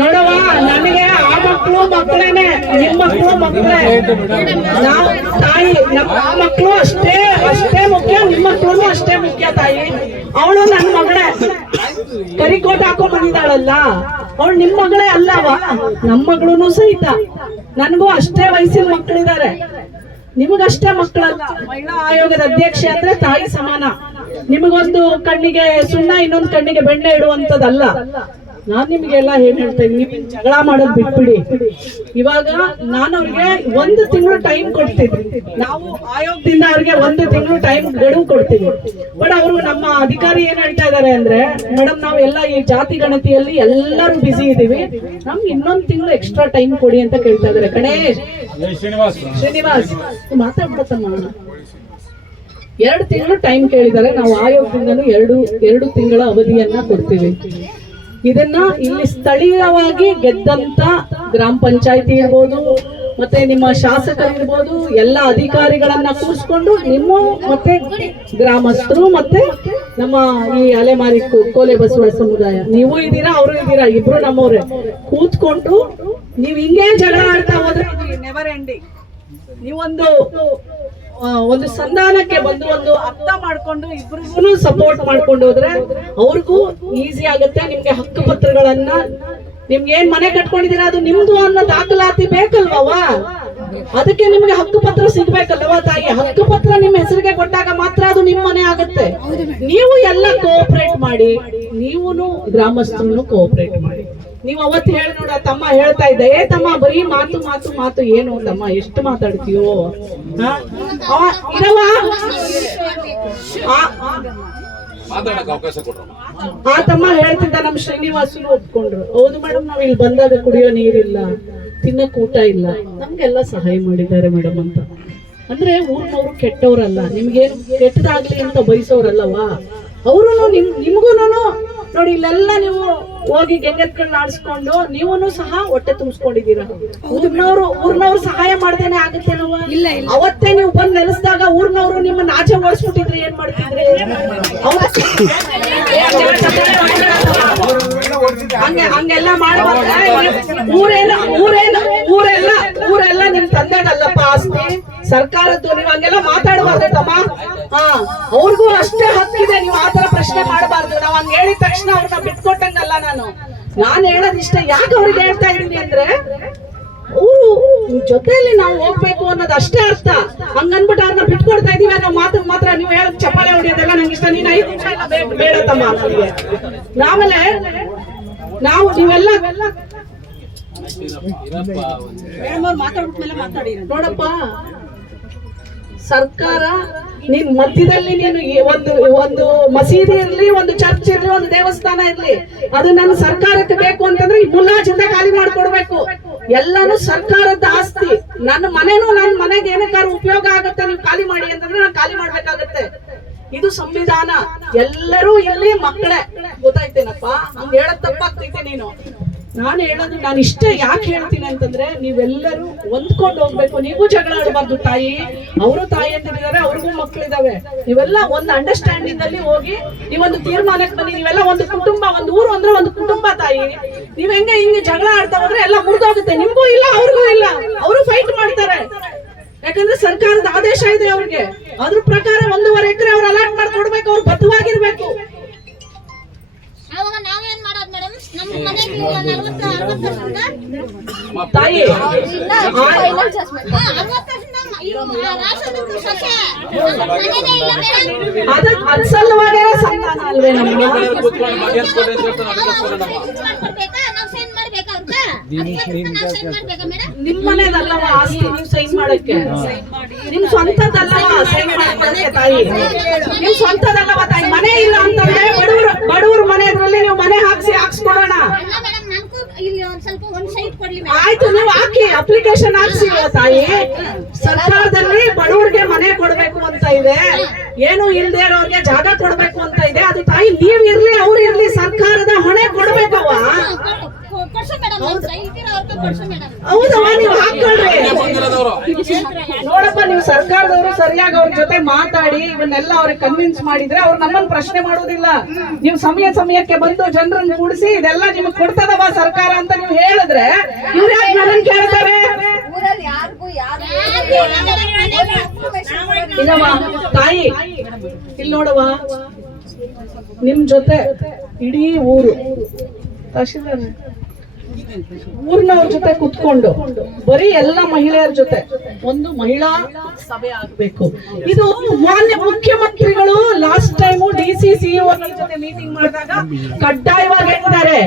ನೋಡವ, ನನಗೆ ಆ ಮಕ್ಕಳು ಮಕ್ಕಳೇನೆ, ನಿಮ್ಮ ಮಕ್ಕಳು ಮಕ್ಕಳೇ. ನಾವು ತಾಯಿ, ನಮ್ಮ ಆ ಮಕ್ಕಳು ಅಷ್ಟೇ ಮುಖ್ಯ, ನಿಮ್ಮ ಮಕ್ಕಳು ಅಷ್ಟೇ ಮುಖ್ಯ ತಾಯಿ. ಅವಳು ನನ್ನ ಮಗಳೇ, ಕರಿಕೋಟ್ ಹಾಕೊಂಡ್ ಬಂದಿದ್ದಾಳಲ್ಲ, ಅವಳು ನಿಮ್ ಮಗಳೇ ಅಲ್ಲವಾ? ನಮ್ಮ ಮಗಳು ಸಹಿತ. ನನ್ಗೂ ಅಷ್ಟೇ ವಯಸ್ಸಿನ ಮಕ್ಕಳಿದ್ದಾರೆ, ನಿಮಗಷ್ಟೇ ಮಕ್ಕಳಲ್ಲ. ಮಹಿಳಾ ಆಯೋಗದ ಅಧ್ಯಕ್ಷೆ ಅಂದ್ರೆ ತಾಯಿ ಸಮಾನ. ನಿಮಗೊಂದು ಕಣ್ಣಿಗೆ ಸುಣ್ಣ, ಇನ್ನೊಂದು ಕಣ್ಣಿಗೆ ಬೆಣ್ಣೆ ಇಡುವಂತದಲ್ಲ. ನಾನ್ ನಿಮ್ಗೆಲ್ಲ ಏನ್ ಹೇಳ್ತಾ ಇದ್ದೀನಿ, ಜಗಳ ಮಾಡೋದ್ ಬಿಟ್ಬಿಡಿ. ಇವಾಗ ನಾನು ಅವ್ರಿಗೆ 1 ತಿಂಗಳು ಟೈಮ್ ಕೊಡ್ತೀನಿ. ನಾವು ಆಯೋಗದಿಂದ ಅವ್ರಿಗೆ 1 ತಿಂಗಳು ಟೈಮ್ ಗಡುವು ಕೊಡ್ತೀವಿ. ಬಟ್ ಅವರು ನಮ್ಮ ಅಧಿಕಾರಿ ಏನ್ ಹೇಳ್ತಾ ಇದಾರೆ ಅಂದ್ರೆ, ಮೇಡಮ್ ನಾವೆಲ್ಲ ಈ ಜಾತಿ ಗಣತಿಯಲ್ಲಿ ಎಲ್ಲರೂ ಬಿಸಿ ಇದೀವಿ, ನಮ್ಗೆ 1 ತಿಂಗಳು ಎಕ್ಸ್ಟ್ರಾ ಟೈಮ್ ಕೊಡಿ ಅಂತ ಕೇಳ್ತಾ ಇದಾರೆ. ಗಣೇಶ್ ಶ್ರೀನಿವಾಸ್ ಮಾತಾಡ್ಬಿಡತ್ತಮ್ಮ. 2 ತಿಂಗಳು ಟೈಮ್ ಕೇಳಿದ್ದಾರೆ. ನಾವು ಆಯೋಗದಿಂದನೂ 2 ತಿಂಗಳ ಅವಧಿಯನ್ನ ಕೊಡ್ತೀವಿ. ಇದನ್ನ ಇಲ್ಲಿ ಸ್ಥಳೀಯವಾಗಿ ಗೆದ್ದಂತ ಗ್ರಾಮ ಪಂಚಾಯತಿ ಇರ್ಬೋದು, ಮತ್ತೆ ನಿಮ್ಮ ಶಾಸಕರು ಇರ್ಬೋದು, ಎಲ್ಲ ಅಧಿಕಾರಿಗಳನ್ನ ಕೂರಿಸ್ಕೊಂಡು ನಿಮ್ಮ ಮತ್ತೆ ಗ್ರಾಮಸ್ಥರು ಮತ್ತೆ ನಮ್ಮ ಈ ಅಲೆಮಾರಿ ಕೋಲೆ ಬಸವ ಸಮುದಾಯ, ನೀವು ಇದ್ದೀರಾ, ಅವರು ಇದ್ದೀರಾ, ಇಬ್ರು ನಮ್ಮವ್ರೆ, ಕೂತ್ಕೊಂಡು ನೀವ್ ಹಿಂಗೆ ಜಗಳ ಆಡ್ತಾ ಹೋದ್ರೆ ನೆವರ್ ಎಂಡಿಂಗ್. ಒಂದು ಸಂಧಾನಕ್ಕೆ ಬಂದು ಒಂದು ಅರ್ಥ ಮಾಡ್ಕೊಂಡು ಇಬ್ರಿಗೂ ಸಪೋರ್ಟ್ ಮಾಡ್ಕೊಂಡು ಹೋದ್ರೆ ಅವ್ರಿಗೂ ಈಸಿ ಆಗುತ್ತೆ. ನಿಮ್ಗೆ ಹಕ್ಕು ಪತ್ರಗಳನ್ನ, ನಿಮ್ಗೆ ಏನ್ ಮನೆ ಕಟ್ಕೊಂಡಿದೀರಾ ಅದು ನಿಮ್ದು ಅನ್ನೋ ದಾಖಲಾತಿ ಬೇಕಲ್ವವ? ಅದಕ್ಕೆ ನಿಮ್ಗೆ ಹಕ್ಕು ಪತ್ರ ಸಿಗ್ಬೇಕಲ್ವಾ ತಾಯಿ? ಹಕ್ಕು ಪತ್ರ ನಿಮ್ಮ ಹೆಸರಿಗೆ ಕೊಟ್ಟಾಗ ಮಾತ್ರ ಅದು ನಿಮ್ಮ ಮನೆ ಆಗುತ್ತೆ. ನೀವು ಎಲ್ಲ ಕೋಆಪರೇಟ್ ಮಾಡಿ, ನೀವುನು ಗ್ರಾಮಸ್ಥರನ್ನು ಕೋಆಪರೇಟ್ ಮಾಡಿ. ನೀವ್ ಅವತ್ತು ಹೇಳಿ ನೋಡ, ತಮ್ಮ ಹೇಳ್ತಾ ಇದ್ದೆ, ತಮ್ಮ ಬರೀ ಮಾತು ಮಾತು ಮಾತು, ಏನು ತಮ್ಮ ಎಷ್ಟು ಮಾತಾಡ್ತೀಯೋ ಇರವಾ? ಆ ತಮ್ಮ ಹೇಳ್ತಿದ್ದ, ನಮ್ ಶ್ರೀನಿವಾಸನು ಒಪ್ಕೊಂಡ್ರು. ಹೌದು ಮೇಡಮ್, ನಾವ್ ಇಲ್ಲಿ ಬಂದಾಗ ಕುಡಿಯೋ ನೀರಿಲ್ಲ, ತಿನ್ನಕ್ ಊಟ ಇಲ್ಲ, ನಮ್ಗೆಲ್ಲ ಸಹಾಯ ಮಾಡಿದ್ದಾರೆ ಮೇಡಮ್ ಅಂತ. ಅಂದ್ರೆ ಊರ್ನವ್ರು ಕೆಟ್ಟವ್ರಲ್ಲ, ನಿಮ್ಗೇನು ಕೆಟ್ಟದಾಗ್ಲಿ ಅಂತ ಬಯಸೋರಲ್ಲವಾ? ಅವರು ನಿಮ್ಗೂನು ನೋಡಿ, ಇಲ್ಲೆಲ್ಲ ನೀವು ಹೋಗಿ ಗೆಂಗೆತ್ಗಳನ್ನ ಆಡಿಸ್ಕೊಂಡು ನೀವೂನು ಸಹ ಹೊಟ್ಟೆ ತುಂಬಿಸ್ಕೊಂಡಿದ್ದೀರಾ. ಊರ್ನವ್ರು ಸಹಾಯ ಮಾಡ್ದೇನೆ ಆಗುತ್ತೇನವ? ಅವತ್ತೇ ನೀವು ಬಂದ್ ನೆಲೆಸಿದಾಗ ಊರ್ನವ್ರು ನಿಮ್ಮನ್ನ ಆಚೆ ಓಡಿಸ್ಬಿಟ್ಟಿದ್ರೆ ಏನ್ ಮಾಡ್ತಿದ್ರಿ? ಹಂಗೆಲ್ಲ ಮಾಡಬಾರ್ದು. ಊರೆಲ್ಲ ನಿಮ್ ತಂದೆಗಲ್ಲಪ್ಪ ಆಸ್ತಿ, ಸರ್ಕಾರದ್ದು. ನೀವು ಹಂಗೆಲ್ಲ ಮಾತಾಡಬಾರ್ದು ತಮ್ಮ. ಅವ್ರಿಗೂ ಅಷ್ಟೇ ಹಕ್ಕಿದೆ, ನೀವು ಆತರ ಪ್ರಶ್ನೆ ಮಾಡಬಾರ್ದು. ನಾವ್ ಹಂಗ ಹೇಳಿದ ತಕ್ಷಣ ಅವ್ರನ್ನ ಬಿಟ್ಕೊಟ್ಟಂಗಲ್ಲ. ನಾನು ಹೇಳೋದಿಷ್ಟ ಯಾಕೆ ಅವ್ರಿಗೆ ಹೇಳ್ತಾ ಇದೀನಿ ಅಂದ್ರೆ, ಅವರು ಜೊತೆಯಲ್ಲಿ ನಾವು ಹೋಗ್ಬೇಕು ಅನ್ನೋದು ಅಷ್ಟೇ ಅರ್ಥ. ಹಂಗನ್ಬಿಟ್ಟು ಅವ್ರನ್ನ ಬಿಟ್ಕೊಡ್ತಾ ಇದೀವಿ ಅನ್ನೋ ಮಾತು ಮಾತ್ರ. ನೀವು ಹೇಳ ಚಪ್ಪಾಳೆ ಹೊಡಿಯೋದೆಲ್ಲ ನಂಗೆ ಇಷ್ಟ. ನೀನ್ 5 ನಿಮಿಷ ಎಲ್ಲ ಬೇಡ ತಮ್ಮ ನನಗೆ. ಆಮೇಲೆ ನಾವು ನೀವೆಲ್ಲ ನೋಡಪ್ಪ, ಸರ್ಕಾರ ನೀನ್ ಮಧ್ಯದಲ್ಲಿ ನೀನು ಒಂದು ಮಸೀದಿ ಇರ್ಲಿ, ಒಂದು ಚರ್ಚ್ ಇರ್ಲಿ, ಒಂದು ದೇವಸ್ಥಾನ ಇರ್ಲಿ, ಅದು ನನ್ನ ಸರ್ಕಾರಕ್ಕೆ ಬೇಕು ಅಂತಂದ್ರೆ ಈ ಮುಲ್ಲಾಜಿಂದ ಖಾಲಿ ಮಾಡ್ಕೊಡ್ಬೇಕು. ಎಲ್ಲಾನು ಸರ್ಕಾರದ ಆಸ್ತಿ. ನನ್ನ ಮನೆಗೆ ಏನಕ್ಕಾರು ಉಪಯೋಗ ಆಗುತ್ತೆ, ನೀವು ಖಾಲಿ ಮಾಡಿ ಅಂತಂದ್ರೆ ನಾನು ಖಾಲಿ ಮಾಡ್ಬೇಕಾಗತ್ತೆ. ಇದು ಸಂವಿಧಾನ. ಎಲ್ಲರೂ ಇಲ್ಲಿ ಮಕ್ಕಳೇ, ಗೊತ್ತಾಯ್ತೇನಪ್ಪ? ಹಂಗ ಹೇಳದ್ ತಪ್ಪಾಗ್ತೈತೆ ನೀನು. ನಾನು ಹೇಳೋದು, ನಾನು ಇಷ್ಟ ಯಾಕೆ ಹೇಳ್ತೀನಿ ಅಂತಂದ್ರೆ, ನೀವೆಲ್ಲರೂ ಹೊಂದ್ಕೊಂಡು ಹೋಗ್ಬೇಕು. ನೀವು ಜಗಳ ಆಡಬಾರ್ದು ತಾಯಿ. ಅವರು ತಾಯಿ ಅಂತಿದ್ದಾರೆ, ಅವ್ರಿಗೂ ಮಕ್ಕಳಿದಾವೆ. ನೀವೆಲ್ಲ ಒಂದು ಅಂಡರ್ಸ್ಟ್ಯಾಂಡಿಂಗ್ ಅಲ್ಲಿ ಹೋಗಿ ನೀವೊಂದು ತೀರ್ಮಾನಕ್ಕೆ ಬನ್ನಿ. ನೀವೆಲ್ಲ ಒಂದು ಕುಟುಂಬ, ಒಂದು ಊರು ಅಂದ್ರೆ ಒಂದು ಕುಟುಂಬ ತಾಯಿ. ನೀವ್ ಹಿಂಗೆ ಜಗಳ ಆಡ್ತಾ ಹೋದ್ರೆ ಎಲ್ಲ ಮುರಿದೋಗುತ್ತೆ. ನಿಮ್ಗೂ ಇಲ್ಲ, ಅವ್ರಿಗೂ ಇಲ್ಲ. ಅವರು ಫೈಟ್ ಮಾಡ್ತಾರೆ. ಯಾಕಂದ್ರೆ ಸರ್ಕಾರದ ಆದೇಶ ಇದೆ ಅವ್ರಿಗೆ. ಅದ್ರ ಪ್ರಕಾರ 1.5 ಎಕರೆ ಅವ್ರು ಅಲಾಟ್ ಮಾಡಿ ಕೊಡ್ಬೇಕು. ಅವ್ರು ಬದ್ಧವಾಗಿರ್ಬೇಕು. ತಾಯಿ ಅದ್ಸಲ್ವಾಗೇ ಸಂತಾನ ಅಲ್ವೇ ನಮ್ಮ? ನಿಮ್ಮನೇದಲ್ಲವ ಆಸ್ತಿ, ನೀವು ಸೈನ್ ಮಾಡಕ್ಕೆ. ನಿಮ್ ಸ್ವಂತದಲ್ಲವ ಸೈನ್ ಮಾಡಕ್ಕೆ ತಾಯಿ. ನಿಮ್ ಸ್ವಂತದಲ್ಲವ ತಾಯಿ. ಮನೆ ಇಲ್ಲ ಅಂತಂದ್ರೆ ಬಡವ್ರ ಮನೆಯಲ್ಲಿ ನೀವು ಮನೆ ಹಾಕ್ಸ್ಕೊಡೋಣ. ಆಯ್ತು, ನೀವು ಹಾಕಿ, ಅಪ್ಲಿಕೇಶನ್ ಹಾಕ್ಸಿ ತಾಯಿ. ಸರ್ಕಾರದಲ್ಲಿ ಬಡವರಿಗೆ ಮನೆ ಕೊಡ್ಬೇಕು ಅಂತ ಇದೆ, ಏನು ಇಲ್ದೇ ಇರೋರಿಗೆ ಜಾಗ ಕೊಡ್ಬೇಕು ಅಂತ ಇದೆ. ಅದು ತಾಯಿ, ನೀವ್ ಇರ್ಲಿ ಅವ್ರು ಇರ್ಲಿ, ಸರ್ಕಾರದ ಹೊಣೆ ಕೊಡ್ಬೇಕವ. ಹೌದಮ್ಮ, ನೀವು ಹಾಕೊಳ್ರಿ. ನೋಡಪ್ಪ, ನೀವು ಸರ್ಕಾರದವರು ಸರಿಯಾಗಿ ಅವ್ರ ಜೊತೆ ಮಾತಾಡಿ ಇವನ್ನೆಲ್ಲ ಅವ್ರಿಗೆ ಕನ್ವಿನ್ಸ್ ಮಾಡಿದ್ರೆ ಅವ್ರು ನಮ್ಮನ್ನ ಪ್ರಶ್ನೆ ಮಾಡೋದಿಲ್ಲ. ನೀವು ಸಮಯಕ್ಕೆ ಬಂದು ಜನರನ್ನು ಕೂಡಿಸಿ ಇದೆಲ್ಲ ನಿಮ್ಗೆ ಕೊಡ್ತದವ ಸರ್ಕಾರ ಅಂತ ನೀವು ಹೇಳಿದ್ರೆ ಇವ್ರು ಯಾಕೆ ನನ್ನನ್ನು ಕೇಳ್ತಾರೆ? ಊರಲ್ಲಿ ಯಾರಿಗೂ ಇಲ್ಲವಾ ತಾಯಿ, ಇಲ್ಲಿ ನೋಡವ, ನಿಮ್ ಜೊತೆ ಇಡೀ ಊರು ತಹಶೀಲ್ದಾರ್ ಊರಿನವ್ರ ಜೊತೆ ಕುತ್ಕೊಂಡು ಬರೀ ಎಲ್ಲ ಮಹಿಳೆಯರ ಜೊತೆ ಒಂದು ಮಹಿಳಾ ಸಭೆ ಆಗ್ಬೇಕು. ಇದು ಮಾನ್ಯ ಮುಖ್ಯಮಂತ್ರಿಗಳು ಲಾಸ್ಟ್ ಟೈಮ್ DCCO ಜೊತೆ ಮೀಟಿಂಗ್ ಮಾಡಿದಾಗ ಕಡ್ಡಾಯವಾಗಿ ಹೇಳಿದ್ದಾರೆ,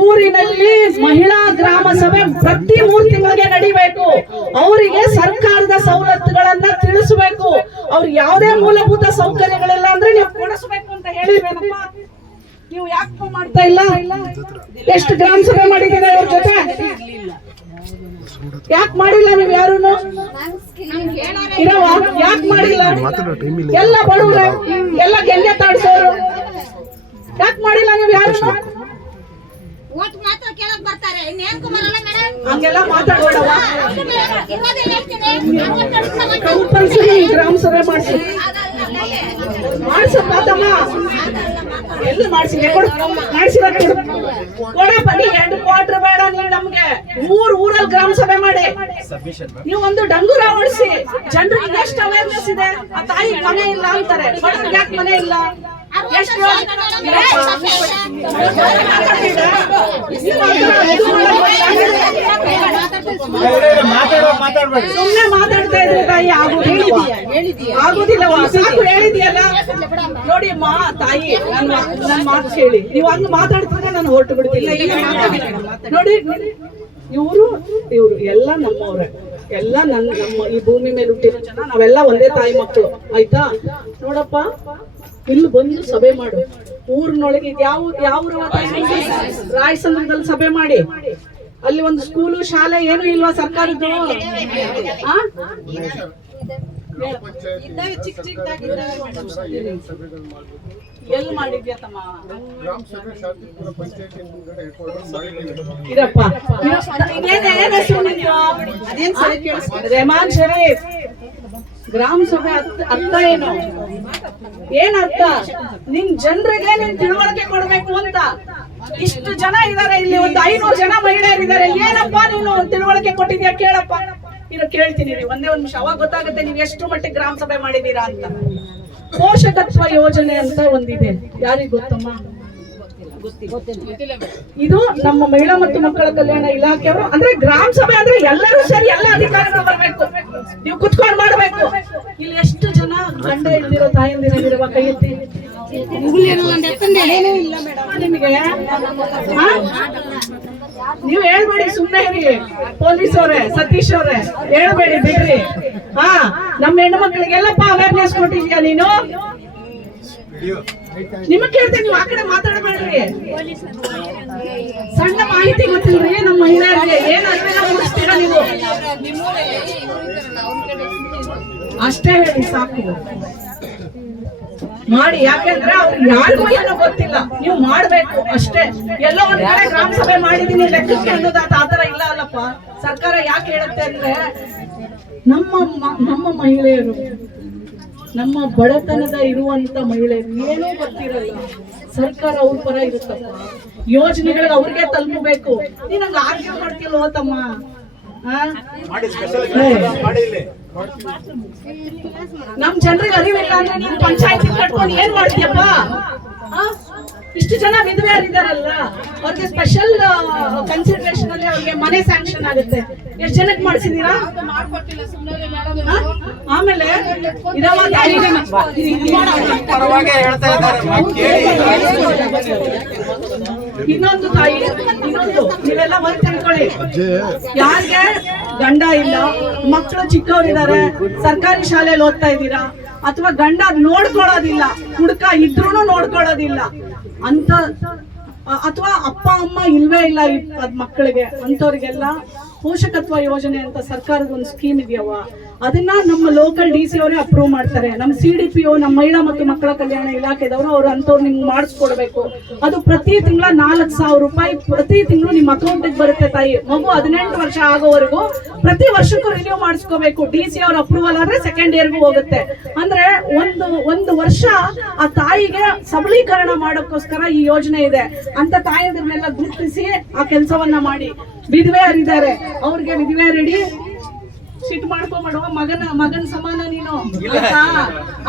ಊರಿನಲ್ಲಿ ಮಹಿಳಾ ಗ್ರಾಮ ಸಭೆ ಪ್ರತಿ 3 ತಿಂಗಳಿಗೆ ನಡಿಬೇಕು. ಅವರಿಗೆ ಸರ್ಕಾರದ ಸವಲತ್ತುಗಳನ್ನ ತಿಳಿಸಬೇಕು. ಅವ್ರಿಗೆ ಯಾವುದೇ ಮೂಲಭೂತ ಸೌಕರ್ಯಗಳಿಲ್ಲ ಅಂದ್ರೆ ನೀವು ಕೊಡಿಸ್ಬೇಕು ಅಂತ ಹೇಳಿದ್ರೇನಪ್ಪ. ನೀವು ಯಾಕೆ ಮಾಡ್ತಾ ಇಲ್ಲ? ಎಷ್ಟು ಗ್ರಾಮ ಸಭೆ ಮಾಡಿದ್ದೀರಾ ಇವ್ರ ಜೊತೆ? ಯಾಕೆ ಮಾಡಿಲ್ಲ ನೀವು ಯಾರುನು? ಇರವ ಯಾಕೆ ಮಾಡಿಲ್ಲ? ಎಲ್ಲ ಬಡವ್ರೆ, ಎಲ್ಲ ಗೆಂಗೆ ತಾಡ್ಸೋರು, ಯಾಕೆ ಮಾಡಿಲ್ಲ ನೀವು ಯಾರುನು? ಹಂಗೆಲ್ಲ ಮಾತಾಡೋಣವ. ಕಂಪಲ್ಸರಿ ಗ್ರಾಮ ಸಭೆ ಮಾಡ್ಸಪ್ಪ. ಎಲ್ಲಿ ಮಾಡ್ಸಿಲ್ಲ ಕೊಡಪ್ಪ. ನೀ 2 ಕ್ವಾರ್ಟರ್ ಬೇಡ, ನೀವು ನಮ್ಗೆ ಊರಲ್ಲಿ ಗ್ರಾಮ ಸಭೆ ಮಾಡಿ ನೀವು ಒಂದು ಡಂಗೂರ ಓಡಿಸಿ ಜನರಿಗೆ ಎಷ್ಟು ಅವೇರ್ನೆಸ್ ಇದೆ. ಆ ತಾಯಿ ಮನೆ ಇಲ್ಲ ಅಂತಾರೆ, ಬಡವ್ರಿಗೆ ಯಾಕೆ ಮನೆ ಇಲ್ಲ? ಎಷ್ಟು ಸುಮ್ನೆ ಮಾತಾಡ್ತಾ ಇದ್ರೆ ತಾಯಿ ಆಗುದಿಲ್ಲ. ಸಾಕು ಹೇಳಿದ್ಯಲ್ಲ. ನೋಡಿ ಅಮ್ಮ ತಾಯಿ, ನನ್ನ ಮಾತು ಕೇಳಿ. ನೀವು ಹಂಗ ಮಾತಾಡ್ತಿದ್ರೆ ನಾನು ಹೊರಟು ಬಿಡ್ತಿಲ್ಲ. ನೋಡಿ, ಇವರು ಎಲ್ಲ ನಮ್ಮವ್ರೆ, ಎಲ್ಲ ನಮ್ಮ ಈ ಭೂಮಿ ಮೇಲೆ ಹುಟ್ಟಿರೋ ಜನ ನಾವೆಲ್ಲ ಒಂದೇ ತಾಯಿ ಮಕ್ಕಳು, ಆಯ್ತಾ? ನೋಡಪ್ಪ, ಇಲ್ಲಿ ಬಂದು ಸಭೆ ಮಾಡು. ಊರಿನೊಳಗೆ ಯಾವ ರಾಯಸಂದ್ರದಲ್ಲಿ ಸಭೆ ಮಾಡಿ. ಅಲ್ಲಿ ಒಂದು ಸ್ಕೂಲು ಶಾಲೆ ಏನು ಇಲ್ವಾ ಸರ್ಕಾರದ್ದು? ಎಲ್ಲಿ ಮಾಡಿದ್ಯಾ ತಮ್ಮ? ಇರಪ್ಪ, ರೆಹಮಾನ್ ಶರೀಫ್. ಗ್ರಾಮ ಸಭೆ ಅರ್ಥ ಏನು? ಏನ್ ಅರ್ಥ? ನಿನ್ ಜನರಿಗೆ ನೀನ್ ತಿಳುವಳಿಕೆ ಕೊಡ್ಬೇಕು ಅಂತ. ಇಷ್ಟು ಜನ ಇದಾರೆ ಇಲ್ಲಿ, ಒಂದು 500 ಜನ ಮಹಿಳೆಯರಿದ್ದಾರೆ. ಏನಪ್ಪಾ ನೀನು ತಿಳುವಳಿಕೆ ಕೊಟ್ಟಿದ್ಯಾ ಕೇಳಪ್ಪ. ಕೇಳ್ತೀನಿ ರೀ, ಒಂದೇ ಒಂದು ನಿಮಿಷ, ಅವಾಗ ಗೊತ್ತಾಗುತ್ತೆ ನೀವು ಎಷ್ಟು ಮಟ್ಟಿಗೆ ಗ್ರಾಮ ಸಭೆ ಮಾಡಿದೀರಾ ಅಂತ. ಪೋಷಕತ್ವ ಯೋಜನೆ ಅಂತ ಒಂದಿದೆ, ಯಾರಿಗ್ ಗೊತ್ತಮ್ಮ? ಇದು ನಮ್ಮ ಮಹಿಳಾ ಮತ್ತು ಮಕ್ಕಳ ಕಲ್ಯಾಣ ಇಲಾಖೆಯವರು. ಅಂದ್ರೆ ಗ್ರಾಮ ಸಭೆ ಅಂದ್ರೆ ಎಲ್ಲರೂ ಸೇರಿ ಎಲ್ಲ ಅಧಿಕಾರಿಗಳು ಬರ್ಬೇಕು, ನೀವು ಕುತ್ಕೊಂಡು ಮಾಡ್ಬೇಕು. ಇಲ್ಲಿ ಎಷ್ಟು ಜನ ಗಂಡ ಇಲ್ದಿರೋ ತಾಯಂದಿರ ಕೈ ಎತ್ತಿ. ನಿಮಗೆ ನೀವು ಹೇಳ್ಬೇಡಿ, ಸುಮ್ನೆ ಇರಿ. ಪೊಲೀಸ್ ಅವರೇ, ಸತೀಶ್ ಅವರೇ, ಹೇಳ್ಬೇಡಿ, ಬಿಡ್ರಿ. ನಮ್ಮ ಹೆಣ್ಣು ಮಕ್ಕಳಿಗೆಲ್ಲಪ್ಪ ಅವೇರ್ನೆಸ್ ಕೊಟ್ಟಿದ್ಯಾ ನೀನು? ನಿಮಗ್ ಕೇಳ್ತೀನಿ, ನೀವು ಆ ಕಡೆ ಮಾತಾಡಬೇಡ್ರಿ. ಸಣ್ಣ ಮಾಹಿತಿ ಗೊತ್ತಿಲ್ರಿ ನಮ್ಮ ಮಹಿಳೆಯರಿಗೆ. ಏನ್ ಅರಿವಿನ ಮೂಡಿಸ್ತೀರಾ ನೀವು? ಅಷ್ಟೇ ಹೇಳಿ ಸಾಕು, ಮಾಡಿ. ಯಾಕೆಂದ್ರೆ ಅವ್ರು ಯಾರಿಗೂ ಏನೋ ಗೊತ್ತಿಲ್ಲ, ನೀವು ಮಾಡ್ಬೇಕು ಅಷ್ಟೇ. ಎಲ್ಲೋ ಒಂದ್ ಕಡೆ ಗ್ರಾಮ ಸಭೆ ಮಾಡಿದೀನಿ ಲೆಕ್ಕಕ್ಕೆ ಅನ್ನೋದು ಆತರ ಇಲ್ಲ ಅಲ್ಲಪ್ಪ. ಸರ್ಕಾರ ಯಾಕೆ ಹೇಳುತ್ತೆ ಅಂದ್ರೆ ನಮ್ಮ ಮಹಿಳೆಯರು, ನಮ್ಮ ಬಡತನದ ಇರುವಂತ ಮಹಿಳೆಯರು ಏನೂ ಗೊತ್ತಿರಲ್ಲ. ಸರ್ಕಾರ ಅವ್ರ ಪರ ಇರುತ್ತಪ್ಪ, ಯೋಜನೆಗಳಿಗೆ ಅವ್ರಿಗೆ ತಲುಪಬೇಕು. ನೀನಂಗ ಆರ್ಗ್ಯೂ ಮಾಡ್ತಿಲ್ವ ತಮ್ಮ? ನಮ್ ಜನರಿಗೆ ಅರಿವಿಲ್ಲ ಅಂದ್ರೆ ನೀನ್ ಪಂಚಾಯತಿ ಕಟ್ಕೊಂಡು ಏನ್ ಮಾಡ್ತೀಯಪ್ಪ? ಇಷ್ಟು ಜನ ವಿಧವೆಯರಿದ್ದಾರಲ್ಲ, ಅವ್ರಿಗೆ ಸ್ಪೆಷಲ್ ಕನ್ಸಿಡರೇಷನ್ ಅಲ್ಲಿ ಅವ್ರಿಗೆ ಮನೆ ಸ್ಯಾಂಕ್ಷನ್ ಆಗುತ್ತೆ. ಎಷ್ಟು ಜನಕ್ಕೆ ಮಾಡಿಸಿದೀರಾ? ಆಮೇಲೆ ಇನ್ನೊಂದು ತಾಯಿ, ಇನ್ನೊಂದು ನೀವೆಲ್ಲ ಬಂದು ತಿಳ್ಕೊಳ್ಳಿ. ಯಾರಿಗೆ ಗಂಡ ಇಲ್ಲ, ಮಕ್ಕಳು ಚಿಕ್ಕವರಿದ್ದಾರೆ, ಸರ್ಕಾರಿ ಶಾಲೆಯಲ್ಲಿ ಓದ್ತಾ ಇದ್ದೀರಾ, ಅಥವಾ ಗಂಡ ನೋಡ್ಕೊಳ್ಳೋದಿಲ್ಲ, ಹುಡುಕ ಇದ್ರೂ ನೋಡ್ಕೊಳ್ಳೋದಿಲ್ಲ ಅಂತ, ಅಥವಾ ಅಪ್ಪ ಅಮ್ಮ ಇಲ್ವೇ ಇಲ್ಲ ಮಕ್ಕಳಿಗೆ, ಅಂತವ್ರಿಗೆಲ್ಲ ಪೋಷಕತ್ವ ಯೋಜನೆ ಅಂತ ಸರ್ಕಾರದ ಒಂದು ಸ್ಕೀಮ್ ಇದೆಯವ, ಅದನ್ನ ನಮ್ಮ ಲೋಕಲ್ DC ಅವರೇ ಅಪ್ರೂವ್ ಮಾಡ್ತಾರೆ. ನಮ್ಮ CDPO, ನಮ್ಮ ಮಹಿಳಾ ಮತ್ತು ಮಕ್ಕಳ ಕಲ್ಯಾಣ ಇಲಾಖೆದವರು ಅವ್ರು ಅಂತವ್ರು ನಿಮ್ಗೆ ಮಾಡಿಸ್ಕೊಡ್ಬೇಕು. ಅದು ಪ್ರತಿ ತಿಂಗಳ 4,000 ರೂಪಾಯಿ ಪ್ರತಿ ತಿಂಗಳು ನಿಮ್ಮ ಅಕೌಂಟಿಗೆ ಬರುತ್ತೆ ತಾಯಿ. ಮಗು 18 ವರ್ಷ ಆಗೋವರೆಗೂ ಪ್ರತಿ ವರ್ಷಕ್ಕೂ ರಿನ್ಯೂ ಮಾಡಿಸ್ಕೋಬೇಕು. DC ಅವ್ರ ಅಪ್ರೂವಲ್ ಆದ್ರೆ ಸೆಕೆಂಡ್ ಇಯರ್ಗೂ ಹೋಗುತ್ತೆ. ಅಂದ್ರೆ ಒಂದು ವರ್ಷ ಆ ತಾಯಿಗೆ ಸಬಲೀಕರಣ ಮಾಡೋಕ್ಕೋಸ್ಕರ ಈ ಯೋಜನೆ ಇದೆ ಅಂತ ತಾಯಿಯವ್ರನ್ನೆಲ್ಲ ಗುರುತಿಸಿ ಆ ಕೆಲಸವನ್ನ ಮಾಡಿ. ವಿಧವೆಯರಿದ್ದಾರೆ, ಅವ್ರಿಗೆ ವಿಧವೆ ರೆಡಿ. ಸಿಟ್ಟು ಮಾಡ್ಕೊಂಡ್ಬಿಡುವ ಮಗನ ಸಮಾನ ನೀನು,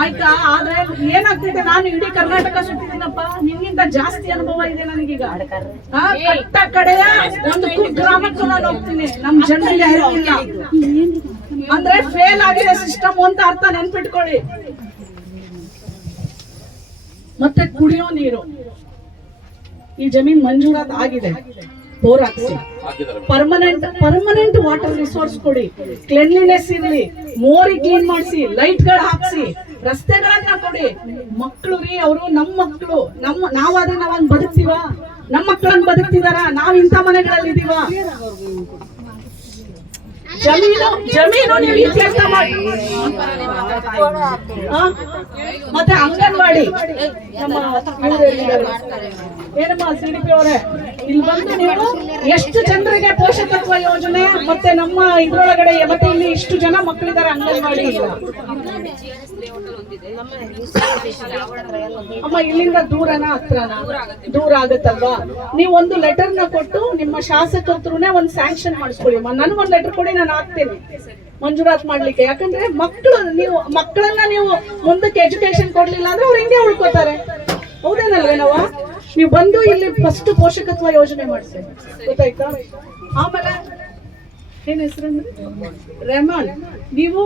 ಆಯ್ತಾ? ಆದ್ರೆ ಏನಾಗ್ತಿದೆ, ನಾನು ಇಡೀ ಕರ್ನಾಟಕ ಸುತ್ತಿದ್ದೀನಪ್ಪ, ನಿನ್ಗಿಂತ ಜಾಸ್ತಿ ಅನುಭವ ಇದೆ ನನಗೀಗ. ಕಟ್ಟ ಕಡೆಯ ಒಂದು ಕುಗ್ರಾಮಕ್ಕೂ ನಾನು ಹೋಗ್ತೀನಿ. ನಮ್ ಜನರಿಗೆ ಅರಿವಿಲ್ಲ ಅಂದ್ರೆ ಫೇಲ್ ಆಗಿದೆ ಸಿಸ್ಟಮ್ ಅಂತ ಅರ್ಥ, ನೆನ್ಪಿಟ್ಕೊಳ್ಳಿ. ಮತ್ತೆ ಕುಡಿಯೋ ನೀರು, ಈ ಜಮೀನ್ ಮಂಜೂರಾತ್ ಆಗಿದೆ, ಬೋರ್ ಹಾಕ್ಸಿ, ಪರ್ಮನೆಂಟ್ ವಾಟರ್ ರಿಸೋರ್ಸ್ ಕೊಡಿ, ಕ್ಲೆನ್ಲಿನೆಸ್ ಇರಲಿ, ಮೋರಿ ಕ್ಲೀನ್ ಮಾಡಿಸಿ, ಲೈಟ್ ಗಳು ಹಾಕ್ಸಿ, ರಸ್ತೆಗಳನ್ನ ಕೊಡಿ. ಮಕ್ಕಳು ರೀ ಅವರು, ನಮ್ಮ ಮಕ್ಕಳು, ನಾವಾದ್ರೆ ನಾವ್ ಬದುಕ್ತೀವ? ನಮ್ಮ ಮಕ್ಕಳನ್ನ ಬದುಕ್ತಿದಾರ? ನಾವ್ ಇಂಥ ಮನೆಗಳಲ್ಲಿ ಇದೀವ? ಜಮೀನು ನೀವು ಇತ್ಯರ್ಥ ಮಾಡಿ. ಮತ್ತೆ ಅಂಗನವಾಡಿ, ಏನಮ್ಮ CDP ಅವರೇ, ಇಲ್ಲಿ ಬಂದು ನೀವು ಎಷ್ಟು ಜನರಿಗೆ ಪೋಷಕತ್ವ ಯೋಜನೆ ಮತ್ತೆ ನಮ್ಮ ಇದ್ರೊಳಗಡೆ ಮತ್ತೆ ಇಲ್ಲಿ ಇಷ್ಟು ಜನ ಮಕ್ಕಳಿದ್ದಾರೆ ಅಂಗನವಾಡಿ ಇಲ್ಲ ಅಮ್ಮ? ಇಲ್ಲಿಂದ ದೂರನ ಹತ್ರನ? ದೂರ ಆಗತ್ತಲ್ವಾ? ನೀವು ಒಂದು ಲೆಟರ್ನ ಕೊಟ್ಟು ನಿಮ್ಮ ಶಾಸಕರ ಹತ್ರನೇ ಒಂದು ಸ್ಯಾಂಕ್ಷನ್ ಮಾಡಿಸ್ಕೊಳ್ಳಿ. ನನ್ಗೊಂದು ಲೆಟರ್ ಕೊಡಿ, ನಾನು ಹಾಕ್ತೇನೆ ಮಂಜೂರಾತ್ ಮಾಡ್ಲಿಕ್ಕೆ. ಯಾಕಂದ್ರೆ ಮಕ್ಕಳನ್ನ ನೀವು ಮುಂದಕ್ಕೆ ಎಜುಕೇಶನ್ ಕೊಡ್ಲಿಲ್ಲ ಅಂದ್ರೆ ಅವ್ರು ಹಿಂಗೆ ಉಳ್ಕೋತಾರೆ. ಹೌದೇನಲ್ವೇನವ? ನೀವು ಬಂದು ಇಲ್ಲಿ ಫಸ್ಟ್ ಪೋಷಕತ್ವ ಯೋಜನೆ ಮಾಡಿಸಿ, ಗೊತ್ತಾಯ್ತಾ? ಆಮೇಲೆ ಏನ್ ಹೆಸರಂದ್ರೆ ರೆಹಮಾನ್, ನೀವು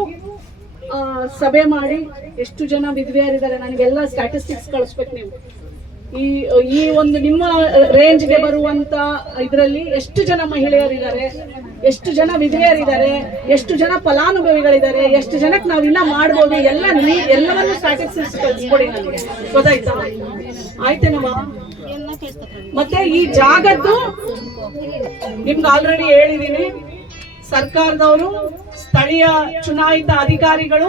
ಸಭೆ ಮಾಡಿ ಎಷ್ಟು ಜನ ವಿಧವೆಯರಿದ್ದಾರೆ ನನಗೆಲ್ಲ ಸ್ಟ್ಯಾಟಿಸ್ಟಿಕ್ಸ್ ಕಳಿಸ್ಬೇಕು ನೀವು. ಈ ಒಂದು ನಿಮ್ಮ ರೇಂಜ್ಗೆ ಬರುವಂತ ಇದರಲ್ಲಿ ಎಷ್ಟು ಜನ ಮಹಿಳೆಯರಿದ್ದಾರೆ, ಎಷ್ಟು ಜನ ವಿಧವೆಯರಿದ್ದಾರೆ, ಎಷ್ಟು ಜನ ಫಲಾನುಭವಿಗಳಿದ್ದಾರೆ, ಎಷ್ಟು ಜನಕ್ಕೆ ನಾವು ಇನ್ನ ಮಾಡ್ಬೋದು, ಎಲ್ಲವನ್ನು ಸ್ಟ್ಯಾಟಿಸ್ಟಿಕ್ಸ್ ಕಳಿಸ್ಕೊಡಿ ನನಗೆ, ಗೊತ್ತಾಯ್ತಾ? ಆಯ್ತೇನಮ್ಮ? ಮತ್ತೆ ಈ ಜಾಗದ್ದು ನಿಮ್ಗೆ ಆಲ್ರೆಡಿ ಹೇಳಿದೀನಿ. ಸರ್ಕಾರದವರು, ಸ್ಥಳೀಯ ಚುನಾಯಿತ ಅಧಿಕಾರಿಗಳು,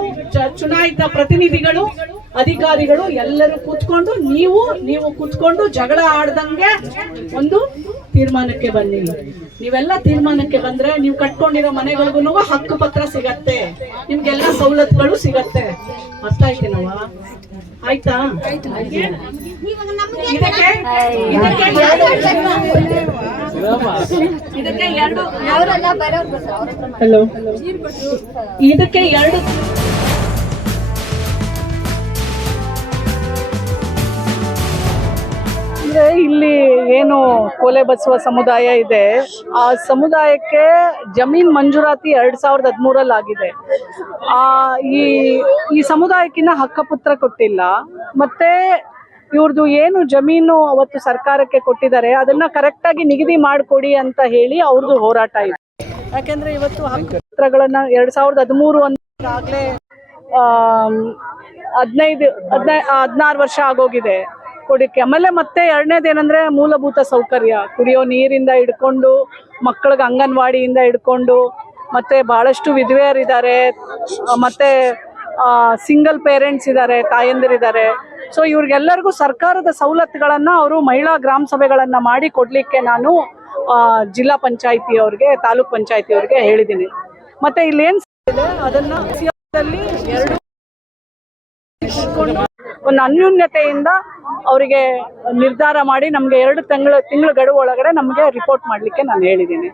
ಚುನಾಯಿತ ಪ್ರತಿನಿಧಿಗಳು, ಅಧಿಕಾರಿಗಳು ಎಲ್ಲರೂ ಕೂತ್ಕೊಂಡು ನೀವು ಕೂತ್ಕೊಂಡು ಜಗಳ ಆಡ್ದಂಗೆ ಒಂದು ತೀರ್ಮಾನಕ್ಕೆ ಬನ್ನಿ. ನೀವೆಲ್ಲ ತೀರ್ಮಾನಕ್ಕೆ ಬಂದ್ರೆ ನೀವು ಕಟ್ಕೊಂಡಿರೋ ಮನೆಗಳಿಗೂ ಹಕ್ಕು ಪತ್ರ ಸಿಗತ್ತೆ, ನಿಮ್ಗೆಲ್ಲ ಸವಲತ್ತುಗಳು ಸಿಗತ್ತೆ. ಅರ್ಥ ಆಯ್ತೇನವ? ಆಯ್ತಾ? ಇದಕ್ಕೆ ಎರಡು ಅಂದ್ರೆ ಇಲ್ಲಿ ಏನು ಕೋಲೆ ಬಸವ ಸಮುದಾಯ ಇದೆ, ಆ ಸಮುದಾಯಕ್ಕೆ ಜಮೀನ್ ಮಂಜೂರಾತಿ 2013 ಆಗಿದೆ. ಈ ಸಮುದಾಯಕ್ಕಿನ್ನ ಹಕ್ಕಪತ್ರ ಕೊಟ್ಟಿಲ್ಲ. ಮತ್ತೆ ಇವ್ರದ್ದು ಏನು ಜಮೀನು ಅವತ್ತು ಸರ್ಕಾರಕ್ಕೆ ಕೊಟ್ಟಿದ್ದಾರೆ ಅದನ್ನ ಕರೆಕ್ಟ್ ಆಗಿ ನಿಗದಿ ಮಾಡಿಕೊಡಿ ಅಂತ ಹೇಳಿ ಅವ್ರದ್ದು ಹೋರಾಟ ಇದೆ. ಯಾಕೆಂದ್ರೆ ಇವತ್ತು ಹಕ್ಕುಪತ್ರಗಳನ್ನ 2013 ಆಗ್ಲೇ 16 ವರ್ಷ ಆಗೋಗಿದೆ ಕೊಡಿಕೆ. ಆಮೇಲೆ ಮತ್ತೆ ಎರಡನೇದೇನಂದ್ರೆ ಮೂಲಭೂತ ಸೌಕರ್ಯ, ಕುಡಿಯೋ ನೀರಿಂದ ಹಿಡ್ಕೊಂಡು ಮಕ್ಕಳಿಗೆ ಅಂಗನವಾಡಿಯಿಂದ ಹಿಡ್ಕೊಂಡು, ಮತ್ತೆ ಬಹಳಷ್ಟು ವಿಧವೆಯರಿದ್ದಾರೆ, ಮತ್ತೆ ಸಿಂಗಲ್ ಪೇರೆಂಟ್ಸ್ ಇದ್ದಾರೆ, ತಾಯಂದಿರಿದ್ದಾರೆ. ಸೊ ಇವ್ರಿಗೆಲ್ಲರಿಗೂ ಸರ್ಕಾರದ ಸವಲತ್ತುಗಳನ್ನ ಅವರು ಮಹಿಳಾ ಗ್ರಾಮ ಸಭೆಗಳನ್ನ ಮಾಡಿ ಕೊಡ್ಲಿಕ್ಕೆ ನಾನು ಜಿಲ್ಲಾ ಪಂಚಾಯತಿ ಅವ್ರಿಗೆ, ತಾಲೂಕ್ ಪಂಚಾಯತಿ ಅವ್ರಿಗೆ ಹೇಳಿದ್ದೀನಿ. ಮತ್ತೆ ಇಲ್ಲಿ ಏನ್ ಇದೆ ಅದನ್ನ ಎರಡು ಒಂದು ಅನ್ಯೂನ್ಯತೆಯಿಂದ ಅವರಿಗೆ ನಿರ್ಧಾರ ಮಾಡಿ ನಮ್ಗೆ 2 ತಿಂಗಳ ಗಡುವು ಒಳಗಡೆ ನಮ್ಗೆ ರಿಪೋರ್ಟ್ ಮಾಡ್ಲಿಕ್ಕೆ ನಾನು ಹೇಳಿದ್ದೀನಿ.